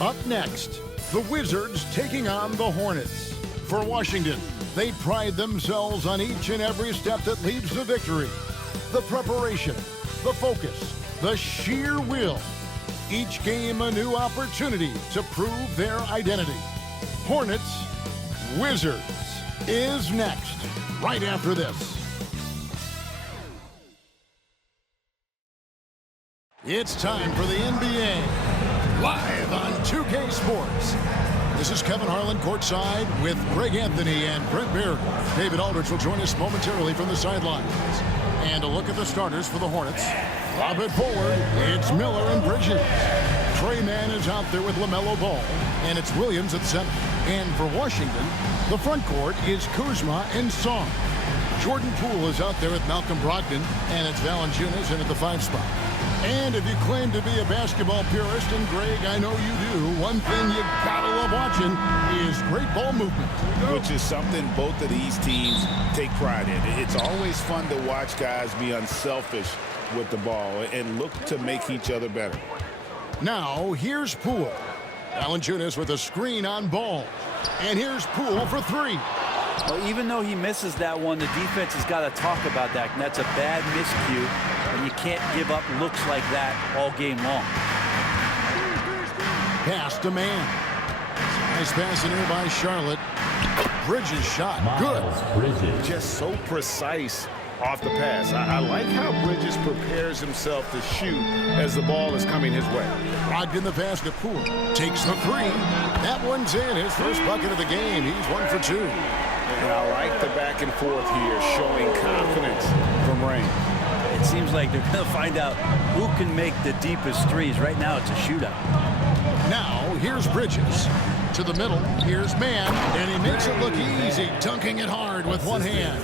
Up next, the Wizards taking on the Hornets. For Washington, they pride themselves on each and every step that leads to victory. The preparation, the focus, the sheer will. Each game a new opportunity to prove their identity. Hornets, Wizards is next, right after this. It's time for the NBA, live on 2K Sports. This is Kevin Harlan courtside with Greg Anthony and Brent Barry. David Aldridge will join us momentarily from the sidelines. And a look at the starters for the Hornets. Lob it forward, it's Miller and Bridges. Trey Mann is out there with LaMelo Ball, and it's Williams at center. And for Washington, the front court is Kuzma and Song. Jordan Poole is out there with Malcolm Brogdon, and it's Valanciunas in at the 5 spot. And if you claim to be a basketball purist, and Greg, I know you do, one thing you gotta love watching is great ball movement. Which is something both of these teams take pride in. It's always fun to watch guys be unselfish with the ball and look to make each other better. Now, here's Poole. Valanciunas with a screen on Ball. And here's Poole for 3. Well, even though he misses that one, the defense has got to talk about that. And that's a bad miscue, and you can't give up looks like that all game long. Pass to Mann. Nice pass in here by Charlotte. Bridges shot. Good. Bridges. Just so precise off the pass. I like how Bridges prepares himself to shoot as the ball is coming his way. Brogdon the pass to Poole. Takes the 3. That one's in. His first bucket of the game. He's 1 for 2. And I like the back and forth here, showing confidence from Rain. It seems like they're going to find out who can make the deepest threes. Right now, it's a shootout. Now, here's Bridges. To the middle, here's Mann, and he makes it look easy, dunking it hard with one hand.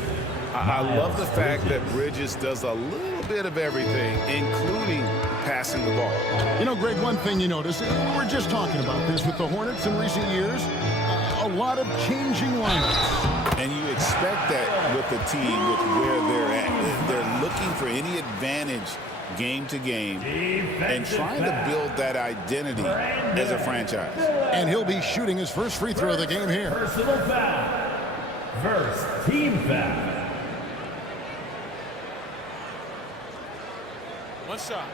I love the fact that Bridges does a little bit of everything, including passing the ball. You know, Greg, one thing you notice, we're just talking about this with the Hornets in recent years, a lot of changing lineups. And you expect that with the team, with where they're at. They're looking for any advantage game to game and trying to build that identity as a franchise. And he'll be shooting his first free throw of the game here. Personal foul. First team foul. One shot.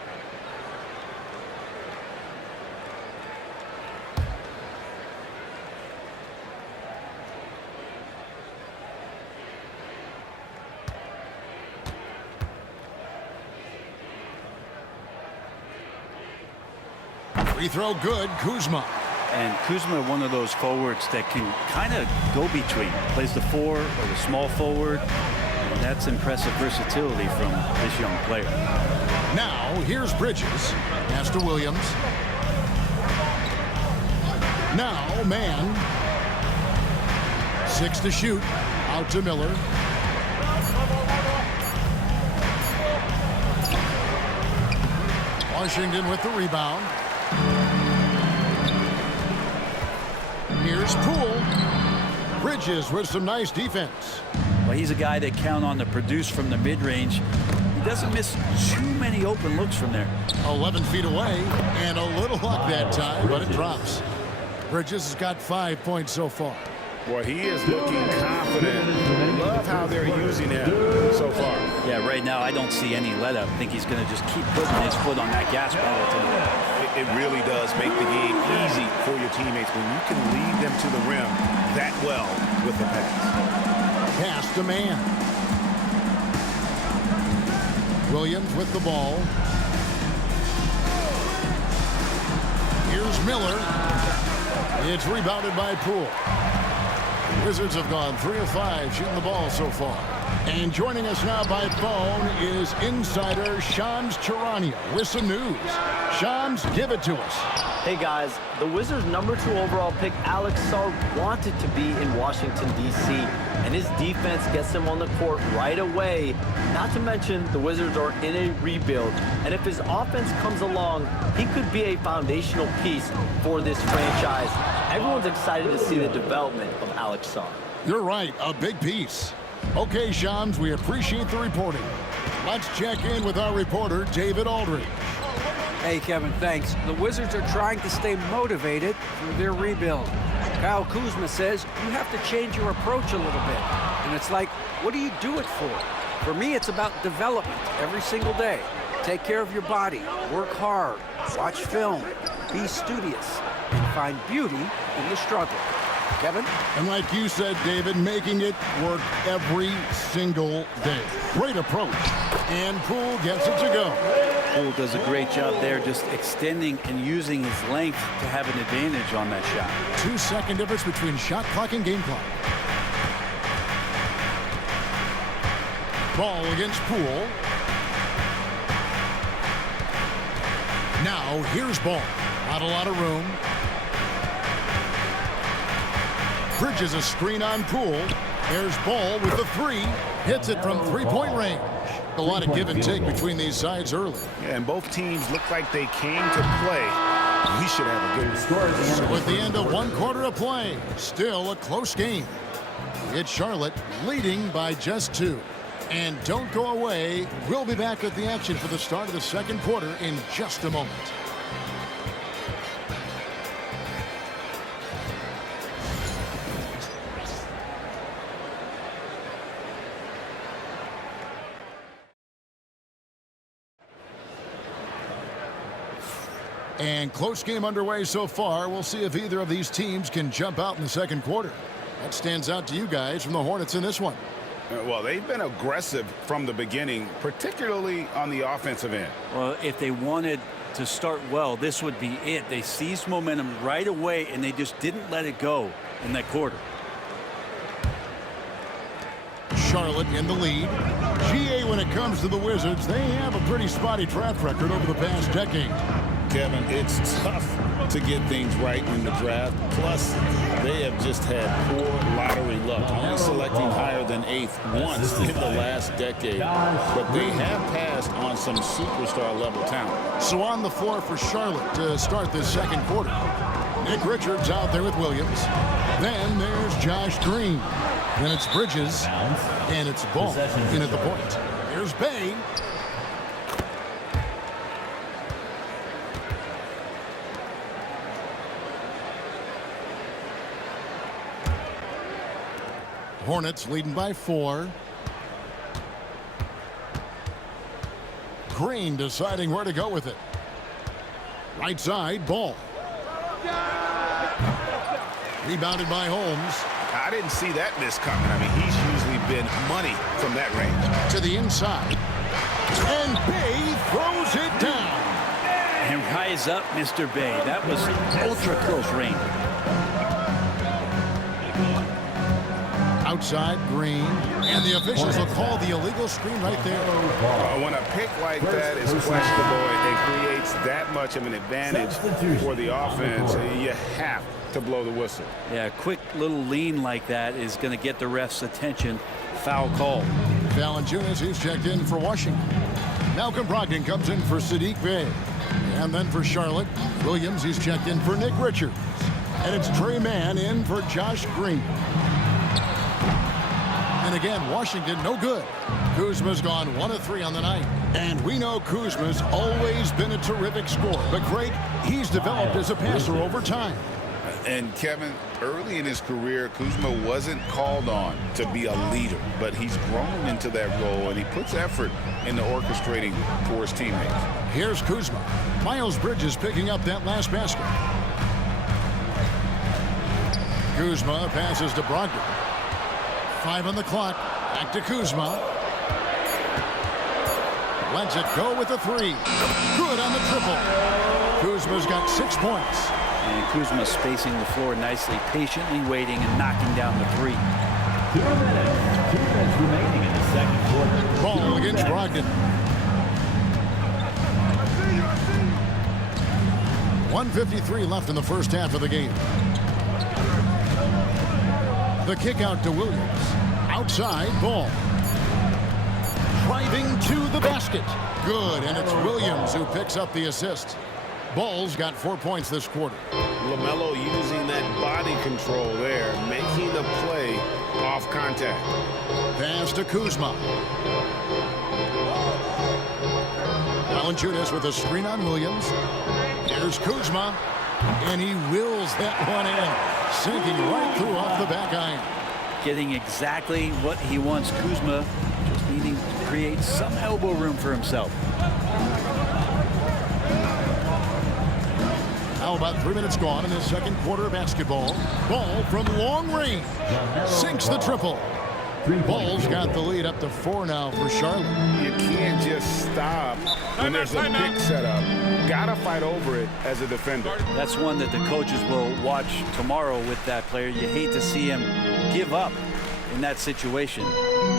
Free throw good, Kuzma. And Kuzma, one of those forwards that can kind of go between. Plays the 4 or the small forward. And that's impressive versatility from this young player. Now, here's Bridges. Pass to Williams. Now, Mann. 6 to shoot. Out to Miller. Washington with the rebound. Here's Poole. Bridges with some nice defense. Well, he's a guy that count on to produce from the mid-range. He doesn't miss too many open looks from there. 11 feet away, and a little luck that time, but it drops. Bridges has got 5 points so far. Boy, he is looking confident. Love how they're using him so far. Yeah, right now I don't see any let-up. I think he's going to just keep putting his foot on that gas pedal tonight. It really does make the game easy for your teammates when you can lead them to the rim that well with the pass. Pass to Mann. Williams with the ball. Here's Miller. It's rebounded by Poole. Wizards have gone 3 of 5 shooting the ball so far. And joining us now by phone is insider Shams Charania with some news. Shams, give it to us. Hey guys, the Wizards' #2 overall pick Alex Sarr wanted to be in Washington, D.C., and his defense gets him on the court right away. Not to mention, the Wizards are in a rebuild, and if his offense comes along, he could be a foundational piece for this franchise. Everyone's excited to see the development of Alex Sarr. You're right, a big piece. Okay, Shams, we appreciate the reporting. Let's check in with our reporter, David Aldridge. Hey, Kevin, thanks. The Wizards are trying to stay motivated through their rebuild. Kyle Kuzma says you have to change your approach a little bit. And it's like, what do you do it for? For me, it's about development every single day. Take care of your body, work hard, watch film, be studious, and find beauty in the struggle. Kevin? And like you said, David, making it work every single day. Great approach. And Poole gets it to go. Poole does a great job there, just extending and using his length to have an advantage on that shot. 2-second difference between shot clock and game clock. Ball against Poole. Now here's Ball. Not a lot of room. Bridges a screen on Poole. There's Ball with the three. Hits it from three-point range. A lot of give and take between these sides early. Yeah, and both teams look like they came to play. We should have a good score. So at the end of one quarter of play, still a close game. It's Charlotte leading by just 2. And don't go away. We'll be back at the action for the start of the second quarter in just a moment. And close game underway so far. We'll see if either of these teams can jump out in the second quarter. What stands out to you guys from the Hornets in this one? Well, they've been aggressive from the beginning, particularly on the offensive end. Well, if they wanted to start well, this would be it. They seized momentum right away, and they just didn't let it go in that quarter. Charlotte in the lead. GA, when it comes to the Wizards, they have a pretty spotty track record over the past decade. Kevin, it's tough to get things right in the draft. Plus, they have just had poor lottery luck, only selecting higher than 8th once in the last decade. But they have passed on some superstar-level talent. So on the floor for Charlotte to start this second quarter. Nick Richards out there with Williams. Then there's Josh Green. Then it's Bridges. And it's Ball in at the point. Here's Bay. Hornets leading by 4. Green deciding where to go with it. Right side, Ball. Rebounded by Holmes. I didn't see that miss coming. I mean, he's usually been money from that range. To the inside. And Bay throws it down. And rise up, Mr. Bay. That was ultra close range. Outside, Green. And the officials will call the illegal screen right there. When a pick like that is questionable and creates that much of an advantage for the offense, you have to blow the whistle. Yeah, a quick little lean like that is going to get the ref's attention. Foul call. Valanciunas, he's checked in for Washington. Malcolm Brogdon comes in for Saddiq Bey. And then for Charlotte, Williams, he's checked in for Nick Richards. And it's Trey Mann in for Josh Green. And again, Washington, no good. Kuzma's gone 1 of 3 on the night. And we know Kuzma's always been a terrific scorer. But Craig, he's developed as a passer over time. And Kevin, early in his career, Kuzma wasn't called on to be a leader, but he's grown into that role, and he puts effort into orchestrating for his teammates. Here's Kuzma. Miles Bridges picking up that last basket. Kuzma passes to Brogdon. 5 on the clock. Back to Kuzma. Lets it go with the 3. Good on the triple. Kuzma's got 6 points. And Kuzma spacing the floor nicely, patiently waiting and knocking down the 3. 2 minutes remaining in the second quarter. Ball against Brogdon. 1:53 left in the first half of the game. The kick out to Williams. Outside, Ball. Driving to the basket. Good, and it's Williams who picks up the assist. Ball's got 4 points this quarter. LaMelo using that body control there, making the play off contact. Pass to Kuzma. Valanciunas with a screen on Williams. Here's Kuzma, and he wills that one in, sinking right through off the back iron. Getting exactly what he wants. Kuzma just needing to create some elbow room for himself. Now about 3 minutes gone in the second quarter of basketball. Ball from long range. Sinks the triple. Ball's got the lead up to 4 now for Charlotte. You can't just stop when there's a pick set up. Gotta fight over it as a defender. That's one that the coaches will watch tomorrow with that player. You hate to see him give up in that situation.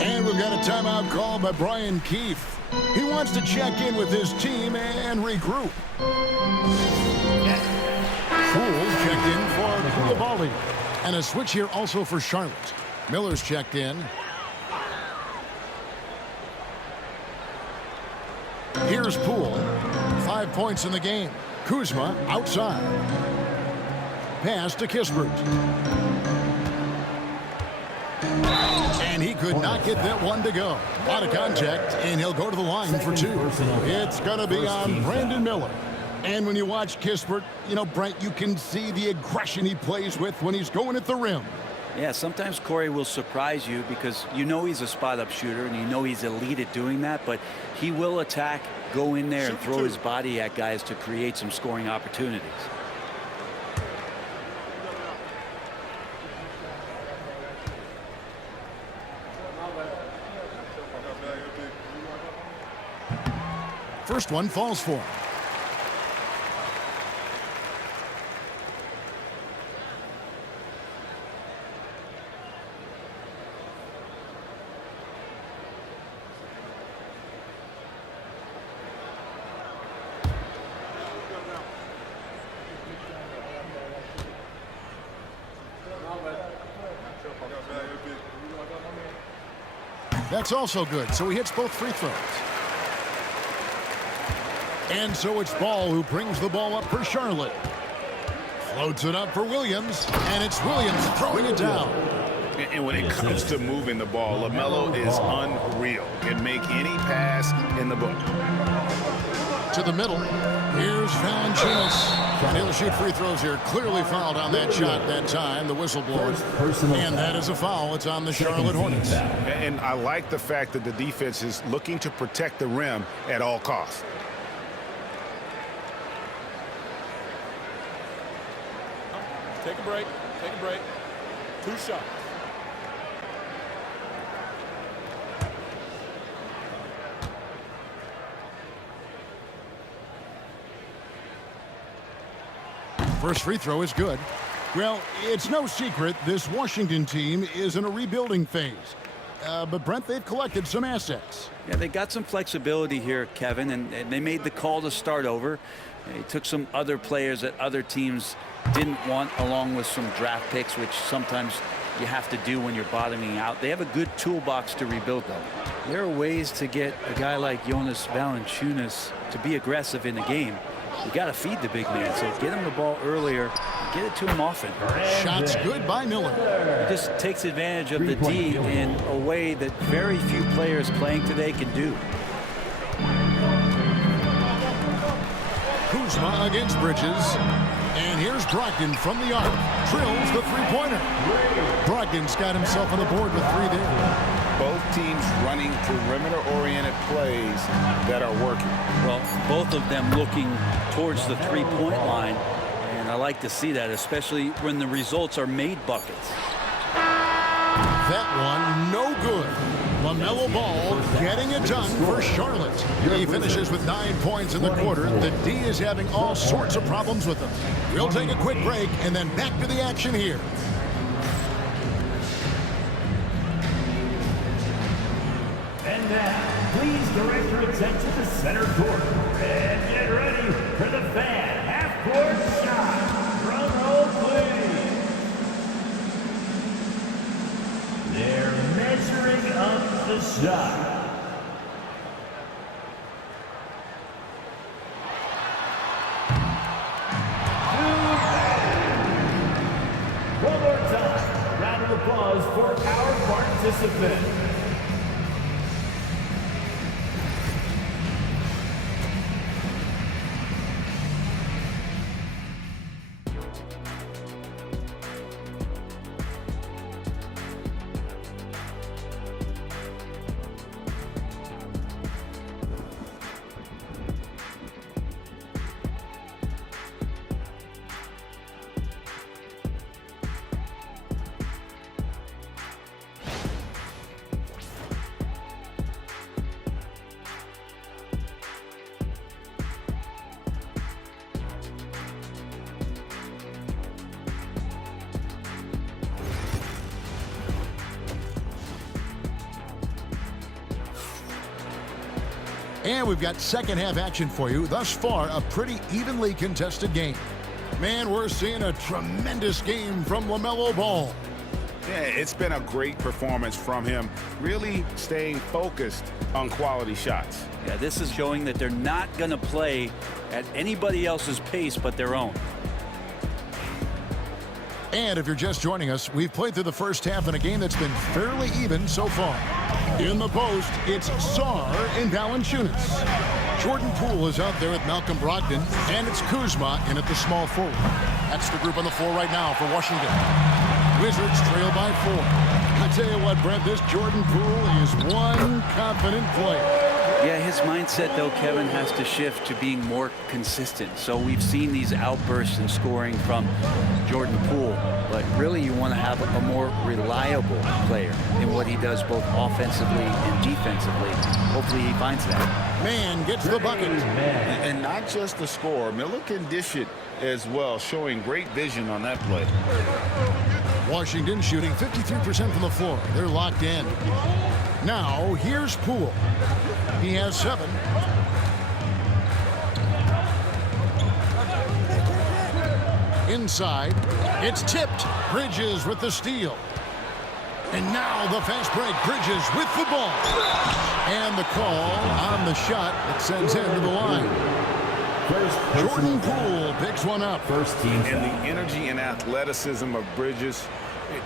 And we've got a timeout called by Brian Keefe. He wants to check in with his team and regroup. Fools checked in for Koulibaly. And a switch here also for Charlotte. Miller's checked in. Here's Poole. 5 points in the game. Kuzma outside. Pass to Kispert. And he could not get that one to go. Out of contact, and he'll go to the line for 2. It's going to be on Brandon Miller. And when you watch Kispert, you know, Brent, you can see the aggression he plays with when he's going at the rim. Yeah, sometimes Corey will surprise you because you know he's a spot-up shooter and you know he's elite at doing that, but he will attack, go in there, and throw his body at guys to create some scoring opportunities. First one falls for him. That's also good, so he hits both free throws. And so it's Ball who brings the ball up for Charlotte. Floats it up for Williams, and it's Williams throwing it down. And when it comes to moving the ball, LaMelo is unreal. Can make any pass in the book. To the middle. Here's Valanciunas. And he'll shoot free throws here. Clearly fouled on that shot that time, the whistle blows. And that is a foul. It's on the Charlotte Hornets. And I like the fact that the defense is looking to protect the rim at all costs. Take a break. Take a break. 2 shots. First free throw is good. Well, it's no secret this Washington team is in a rebuilding phase. But, Brent, they've collected some assets. Yeah, they got some flexibility here, Kevin, and they made the call to start over. They took some other players that other teams didn't want, along with some draft picks, which sometimes you have to do when you're bottoming out. They have a good toolbox to rebuild, though. There are ways to get a guy like Jonas Valanciunas to be aggressive in the game. You got to feed the big man, so get him the ball earlier, get it to him often. Shots good by Miller. He just takes advantage of the D in a way that very few players playing today can do. Kuzma against Bridges. And here's Brogdon from the arc. Drills the three-pointer. Brogdon's got himself on the board with 3 there. Both teams running perimeter-oriented plays that are working. Well, both of them looking towards the three-point line, and I like to see that, especially when the results are made buckets. That one, no good. LaMelo Ball getting it done for Charlotte. He finishes with 9 points in the quarter. The D is having all sorts of problems with him. We'll take a quick break and then back to the action here. And now, please direct your attention to center court. And get ready for the fan half-court shot. Drum roll, please. They're measuring up the shot. One more time. Round of applause for our participant. And we've got second half action for you. Thus far, a pretty evenly contested game. Man, we're seeing a tremendous game from LaMelo Ball. Yeah, it's been a great performance from him, really staying focused on quality shots. Yeah, this is showing that they're not going to play at anybody else's pace but their own. And if you're just joining us, we've played through the first half in a game that's been fairly even so far. In the post, it's Sarr and Valanciunas. Jordan Poole is out there with Malcolm Brogdon, and it's Kuzma in at the small forward. That's the group on the floor right now for Washington. Wizards trail by 4. I tell you what, Brent, this Jordan Poole is one confident player. Yeah, his mindset, though, Kevin, has to shift to being more consistent. So we've seen these outbursts in scoring from Jordan Poole, but really you want to have a more reliable player in what he does both offensively and defensively. Hopefully he finds that. Man gets the bucket. And not just the score. Miller can dish it as well, showing great vision on that play. Washington shooting 53% from the floor. They're locked in. Now, here's Poole. He has 7. Inside, it's tipped. Bridges with the steal. And now the fast break. Bridges with the ball. And the call on the shot that sends him to the line. Jordan Poole picks one up. First team. And the energy and athleticism of Bridges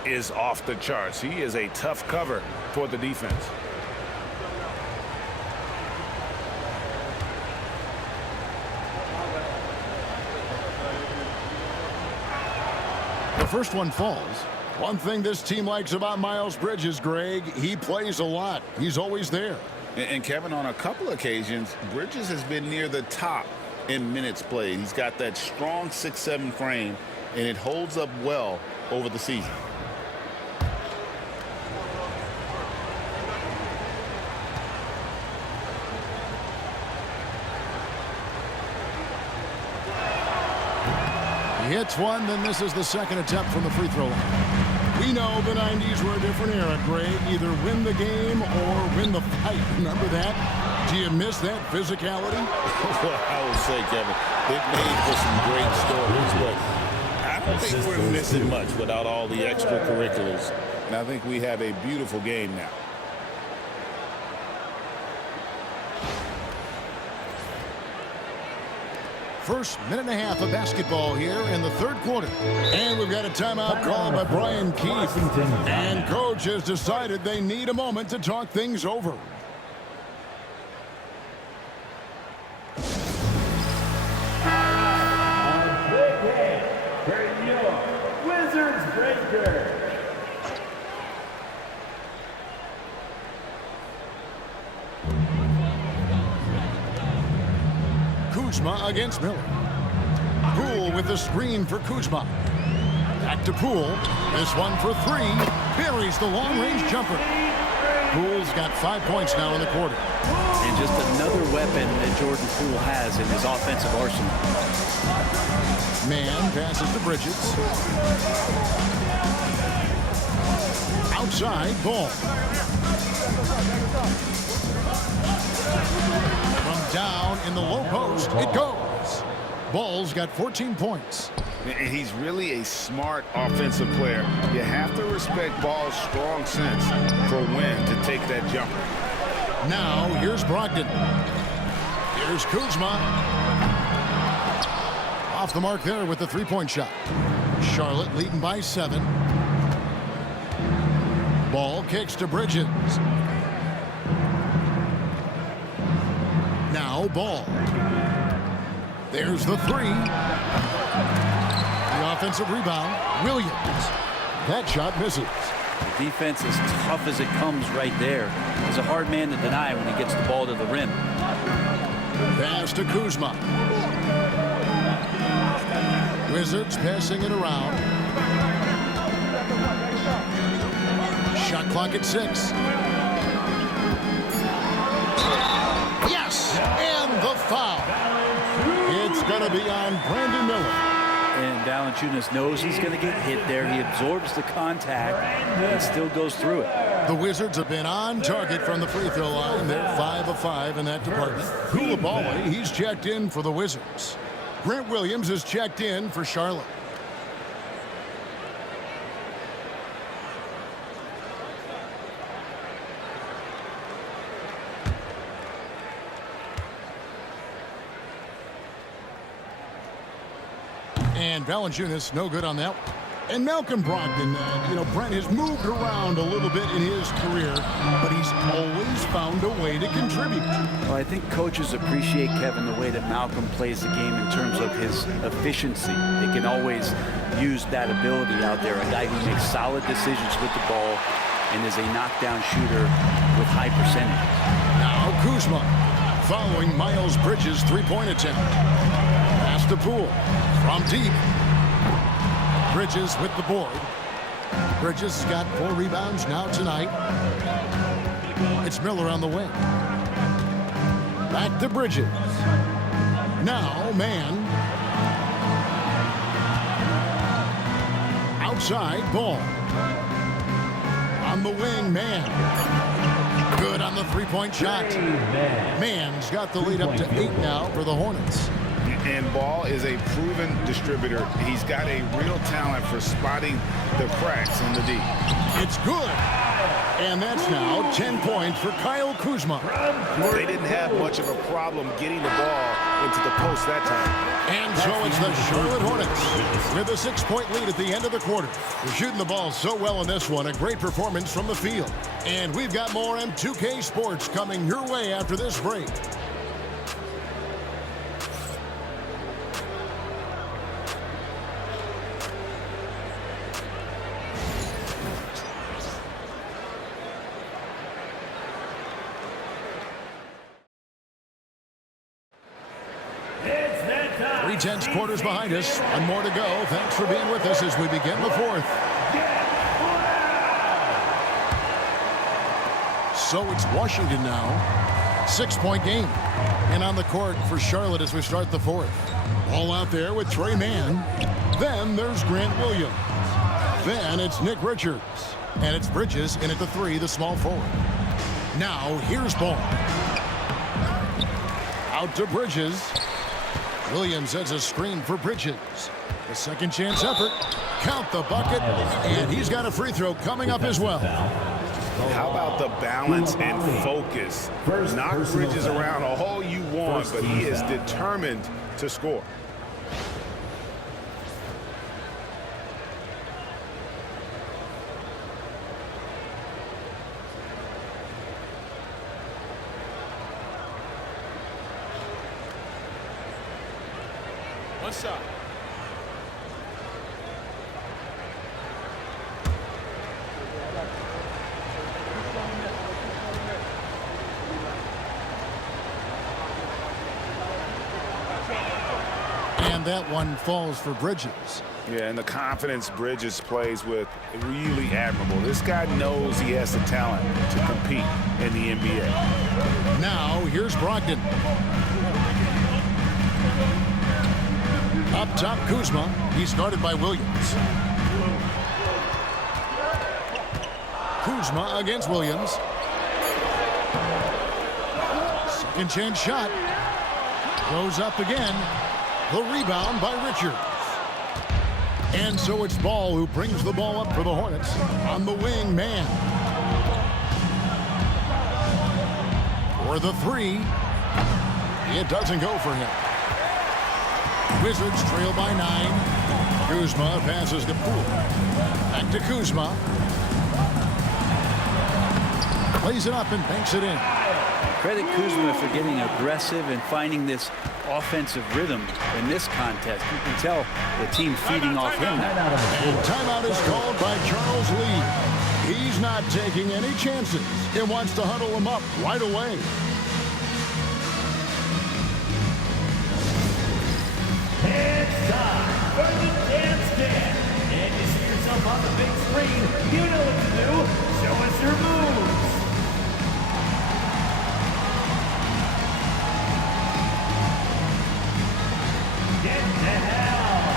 is off the charts. He is a tough cover for the defense. The first one falls. One thing this team likes about Miles Bridges, Greg, he plays a lot. He's always there. And Kevin, on a couple occasions, Bridges has been near the top in minutes played. He's got that strong 6'7" frame, and it holds up well over the season. He hits one, then this is the second attempt from the free throw line. We know the 90s were a different era, Greg. Either win the game or win the fight. Remember that? Do you miss that physicality? Well, I would say, Kevin, it made for some great stories, but I don't think we're missing much without all the extracurriculars. And I think we have a beautiful game now. First minute and a half of basketball here in the third quarter. And we've got a timeout called by Brian Keefe. And coach has decided they need a moment to talk things over. A big hit for your Wizards breaker. Kuzma against Miller. Poole with the screen for Kuzma. Back to Poole. This one for 3. Buries the long-range jumper. Poole's got 5 points now in the quarter. And just another weapon that Jordan Poole has in his offensive arsenal. Man passes to Bridges. Outside, Ball. From down in the low post, it goes. Ball's got 14 points. And he's really a smart offensive player. You have to respect Ball's strong sense for when to take that jumper. Now, here's Brogdon. Here's Kuzma. Off the mark there with the three-point shot. Charlotte leading by 7. Ball kicks to Bridges. Now Ball. There's the 3. The offensive rebound, Williams. That shot misses. The defense, as tough as it comes right there, is a hard man to deny when he gets the ball to the rim. Pass to Kuzma. Wizards passing it around. Shot clock at 6. Yes! And the foul. It's going to be on Brandon Miller. And Valanciunas knows he's going to get hit there. He absorbs the contact and still goes through it. The Wizards have been on target from the free throw line. They're 5 of 5 in that department. Koulibaly, he's checked in for the Wizards. Grant Williams is checked in for Charlotte. And Valanciunas, no good on that one. And Malcolm Brogdon, Brent has moved around a little bit in his career, but he's always found a way to contribute. Well, I think coaches appreciate, Kevin, the way that Malcolm plays the game in terms of his efficiency. They can always use that ability out there, a guy who makes solid decisions with the ball and is a knockdown shooter with high percentage. Now Kuzma following Miles Bridges' three-point attempt. Pass to Poole from deep. Bridges with the board. Bridges has got 4 rebounds now tonight. It's Miller on the wing. Back to Bridges. Now man. Outside ball. On the wing, man. Good on the three-point shot. Man's got the lead up to 8 now for the Hornets. And Ball is a proven distributor. He's got a real talent for spotting the cracks in the D. It's good. And that's now 10 points for Kyle Kuzma. They didn't have much of a problem getting the ball into the post that time. And so it's the Charlotte Hornets with a 6-point lead at the end of the quarter. They're shooting the ball so well in this one. A great performance from the field. And we've got more M2K Sports coming your way after this break. Tense quarters behind us. One more to go. Thanks for being with us as we begin the fourth. So it's Washington now. 6-point game. And on the court for Charlotte as we start the fourth. Ball out there with Trey Mann. Then there's Grant Williams. Then it's Nick Richards. And it's Bridges in at the 3, the small forward. Now here's Ball. Out to Bridges. Williams has a screen for Bridges. A second chance effort. Count the bucket. And he's got a free throw coming up as well. How about the balance and focus? Knock Bridges around all you want, but he is determined to score. One shot. And that one falls for Bridges. Yeah, and the confidence Bridges plays with, really admirable. This guy knows he has the talent to compete in the NBA. Now here's Brogdon. Up top, Kuzma. He's guarded by Williams. Kuzma against Williams. Second chance shot. Goes up again. The rebound by Richards. And so it's Ball who brings the ball up for the Hornets. On the wing, man. For the 3. It doesn't go for him. Wizards trail by 9. Kuzma passes to Poole. Back to Kuzma. Plays it up and banks it in. Credit Kuzma for getting aggressive and finding this offensive rhythm in this contest. You can tell the team feeding off him now. And timeout is called by Charles Lee. He's not taking any chances. He wants to huddle him up right away. It's time for the dance dance. And you see yourself on the big screen. You know what to do. Show us your moves. Get down.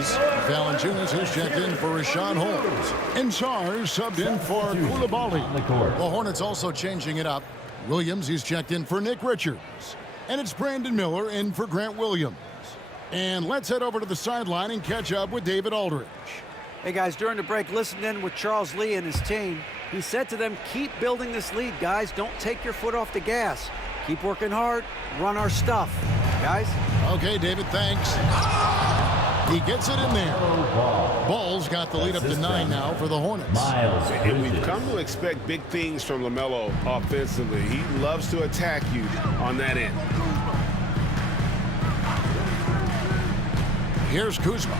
Wizards. Valanciunas is checked in for Rashawn Holmes. And Sar subbed in for Koulibaly. The Hornets also changing it up. Williams, he's checked in for Nick Richards. And it's Brandon Miller in for Grant Williams. And let's head over to the sideline and catch up with David Aldridge. Hey guys, during the break, listen in with Charles Lee and his team. He said to them, keep building this lead, guys. Don't take your foot off the gas. Keep working hard. Run our stuff. Guys? Okay, David, thanks. He gets it in there. Ball's got the lead up to 9 now for the Hornets. And we've come to expect big things from LaMelo offensively. He loves to attack you on that end. Here's Kuzma.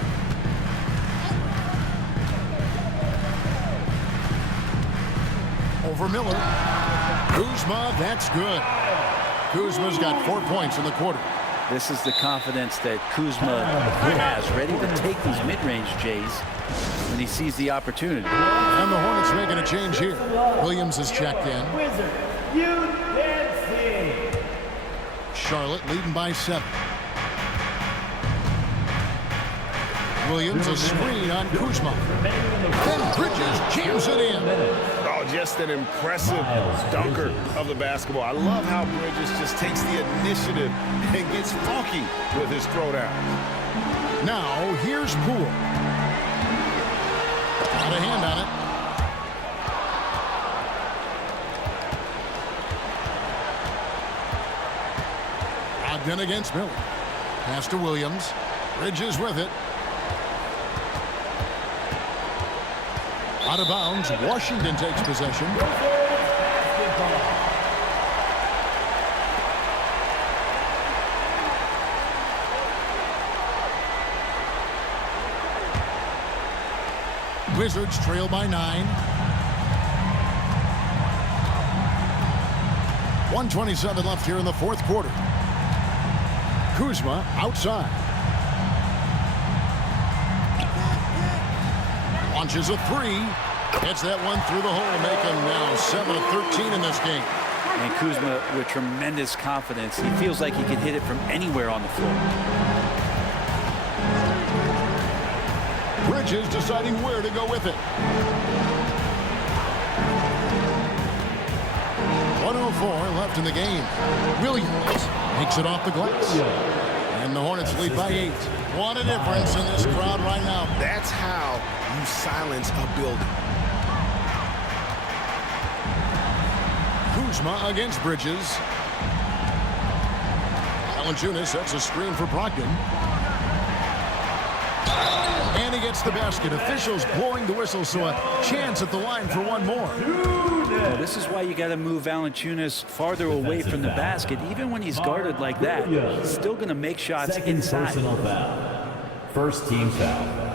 Over Miller. Kuzma, that's good. Kuzma's got 4 points in the quarter. This is the confidence that Kuzma has, ready to take these mid-range Jays when he sees the opportunity. And the Hornets making a change here. Williams is checked in. Wizard, you dancing. Charlotte leading by 7. Williams a screen on Kuzma. Then Bridges jams it in. Oh, just an impressive dunker of the basketball. I love how Bridges just takes the initiative and gets funky with his throwdown. Now, here's Poole. Got a hand on it. Ogden against Miller. Pass to Williams. Bridges with it. Out of bounds. Washington takes possession. Wizards trail by 9. 1:27 left here in the fourth quarter. Kuzma outside. Launches a 3. Gets that one through the hole, making now 7 of 13 in this game. And Kuzma with tremendous confidence. He feels like he can hit it from anywhere on the floor. Bridges deciding where to go with it. 1:04 left in the game. Williams makes it off the glass. And the Hornets lead by 8. What a difference in this crowd right now. That's how you silence a building. Kuzma against Bridges. Valanciunas sets a screen for Brogdon. And he gets the basket. Officials blowing the whistle, so a chance at the line for one more. Well, this is why you got to move Valanciunas farther away from the basket. Even when he's guarded like that, he's still going to make shots inside. Personal foul. First team foul.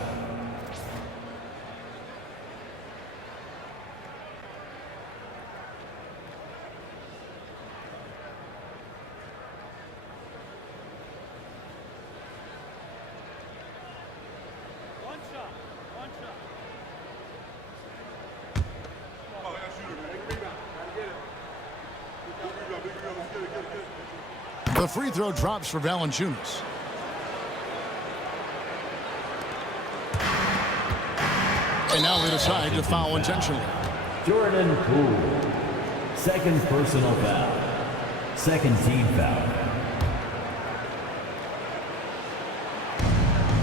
The free throw drops for Valanciunas. And now they decide to foul intentionally. Jordan Poole. Second personal foul. Second team foul.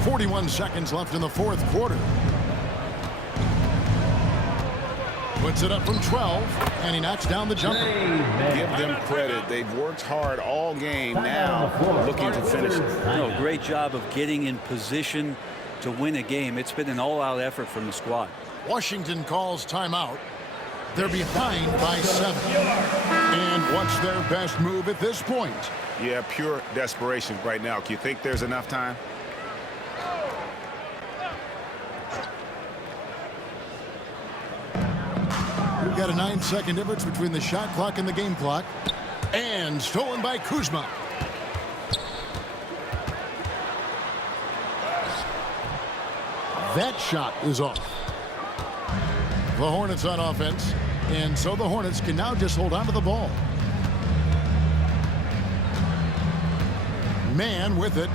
41 seconds left in the fourth quarter. Puts it up from 12, and he knocks down the jumper. Give them credit. They've worked hard all game. Now looking to finish it. No, great job of getting in position to win a game. It's been an all-out effort from the squad. Washington calls timeout. They're behind by 7. And what's their best move at this point? Yeah, pure desperation right now. Do you think there's enough time? We've got a 9-second difference between the shot clock and the game clock. And stolen by Kuzma. That shot is off. The Hornets on offense. And so the Hornets can now just hold on to the ball. Man with it.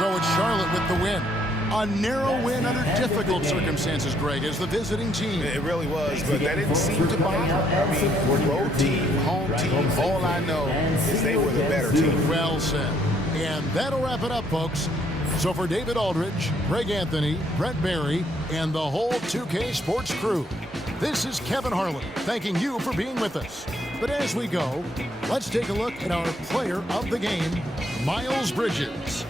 So it's Charlotte with the win. A narrow win under difficult circumstances, Greg, as the visiting team. It really was, but that didn't seem to bother. I mean, road team, home team, all I know is they were the better team. Well said. And that'll wrap it up, folks. So for David Aldridge, Greg Anthony, Brent Barry, and the whole 2K Sports crew, this is Kevin Harlan thanking you for being with us. But as we go, let's take a look at our player of the game, Miles Bridges.